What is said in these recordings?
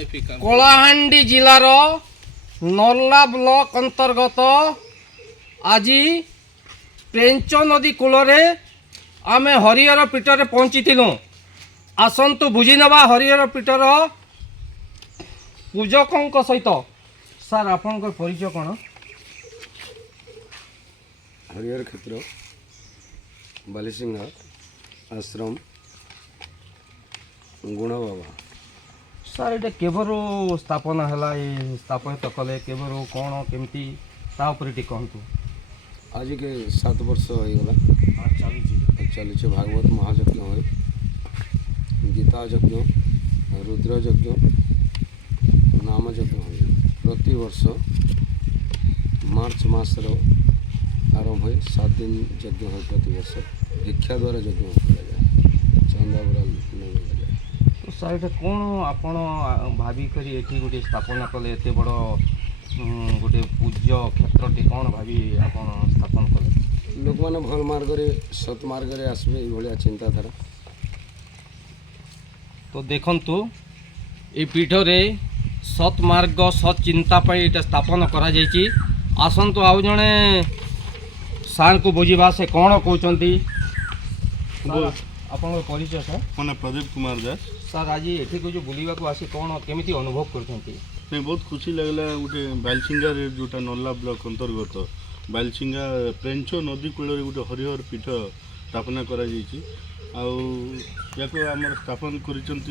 Kalahandi जिलार नर्ला block अंतर्गत आज पेंच नदी कूल आमे हरिहर पीठरे पहुँची आसतु बुझी नवा हरिहर पीठर पूजकों सहित सार आपण परिचय कौन? हरिहर क्षेत्र बालीसिंगा आश्रम गुण बाबा। सार ये केवरु स्थापना है स्थापित कले केवरु कौन केमती कहतु? आज के 7 वर्ष होगा चली भागवत महायज्ञ हुए, गीता यज्ञ, रुद्र यज्ञ, नाम यज्ञ हुए। प्रति वर्ष मार्च मासर आरंभ हुए 7 दिन यज्ञ हुए। प्रति वर्ष भिक्षा द्वारा यज्ञ कराए, चंदा बरा नहीं लगाए। तो सार ये कौन आपण भाविक ये गोटे स्थापना कले एत बड़ गोटे पूज्य क्षेत्रटी कौन भावी आपण स्थापन कले? लोक मैंने भल मार्ग सत मार्ग आसबे ये चिंताधारा। तो देखंतु ये पीठरे सत मार्ग सत चिंता ये स्थापन करा जायछि। आसंतु आउ जणे सार को बुझीबा से कौन कहते आपन परिचय? सर मैंने प्रदीप कुमार दास। सर आज ये जो बुलवा को आसी कौन केमिति अनुभव करछंती? नहीं बहुत खुशी लगला। गोटे बालसिंगा जोटा नल्ला ब्लॉक अंतर्गत बालसिंगा प्रेंच नदी कूल गोटे हरिहर पीठ स्थापना करा जायछि। आमर स्थापन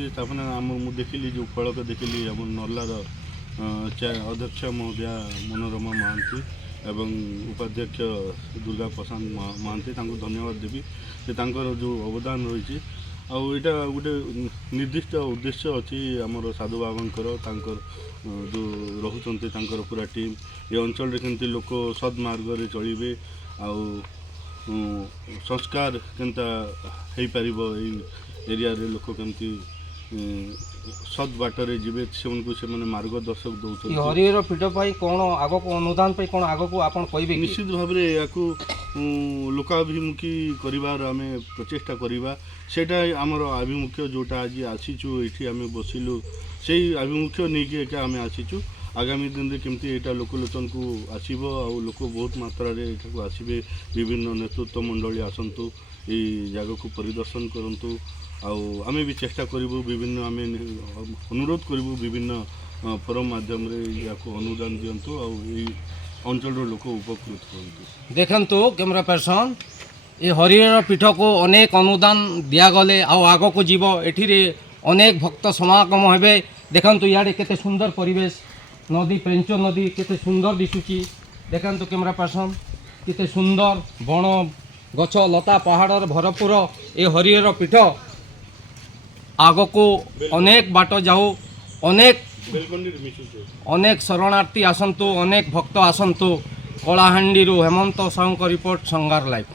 स्थापना आम देखिली जो फलक देखिली आम नर्लार अध्यक्ष महोदया मनोरमा महांती एवं उपाध्यक्ष दुर्गा प्रसाद महांती धन्यवाद देवी से जो अवदान रही। आईटा गोटे निर्दिष्ट उद्देश्य अच्छी आमर साधु बाबांकर जो रोचते पूरा टीम ये अंचल केमती लोक सद्मार्ग चलिए संस्कार केनता हो पार एरिया लोक केमती सद बाटर जीवे से मार्गदर्शक दौरान हरिहर पीठ कौन आग को अनुदान कौन आग को आप निश्चित भाव में या लोकाभिमुखी करार आम प्रचेषा करवा सेटा आमर आभिमुख्य जोटा आज आसीचु ये आम बसिलु से आभिमुख्य नहीं कि आम आसीचु। आगामी दिन में केमती यहाँ लोकलोचन को आसब लोक बहुत मात्रा को आसबे विभिन्न नेतृत्व मंडली आसतु ये जगह को परिदर्शन करूँ। आम भी चेष्टा करूँ विभिन्न आम अनुरोध करूँ विभिन्न फोरम माध्यम या अनुदान दिंतु अंचल लोक उपकृत करते। देखंतु कैमरा पर्सन ये हरिहर पीठ को अनेक अनुदान दिगले आग को जीव एठी अनेक भक्त समागम हे। देखंतु इे केते सुंदर परिवेश नदी पेंच नदी केते सुंदर दिशुची। देखंतु कैमरा पर्सन केते सुंदर बण गछ लता पहाड़ भरपूर ये हरिहर पीठ आग को अनेक बाट जाऊ अनेक शरणार्थी आसतु अनेक भक्त आसतु। Kalahandi Hemant Sahu report संगार live.